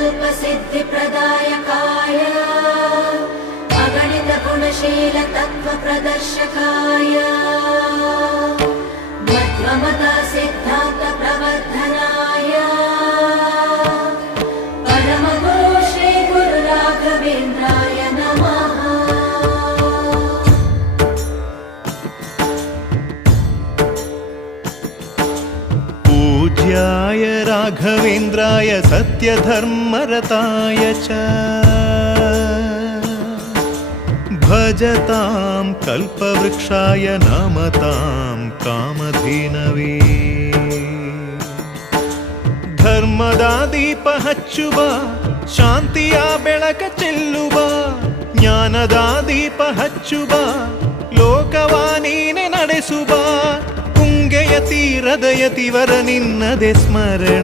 कल्पसिद्धिप्रदायकाय अगणितगुणशीलतत्त्वप्रदर्शकाय मध्वमता सिद्धान्तप्रवर्धनाय परमगुरु श्रीगुरुराघवेन्द्राय नमः। पूज्याय राघवेन्द्राय सत्यधर्मरताय च भजतां कल्पवृक्षाय नमतां कामधेनवे। ಧರ್ಮದ ದೀಪ ಹಚ್ಚುವ ಶಾಂತಿಯ ಬೆಳಕ ಚೆಲ್ಲುವ ಜ್ಞಾನದ ದೀಪ ಹಚ್ಚುವ ಲೋಕವ ನೀನೆ ನಡೆಸುವ ತುಂಗೆಯ ತೀರದ ಯತಿವರ ನಿನ್ನದೆ ಸ್ಮರಣ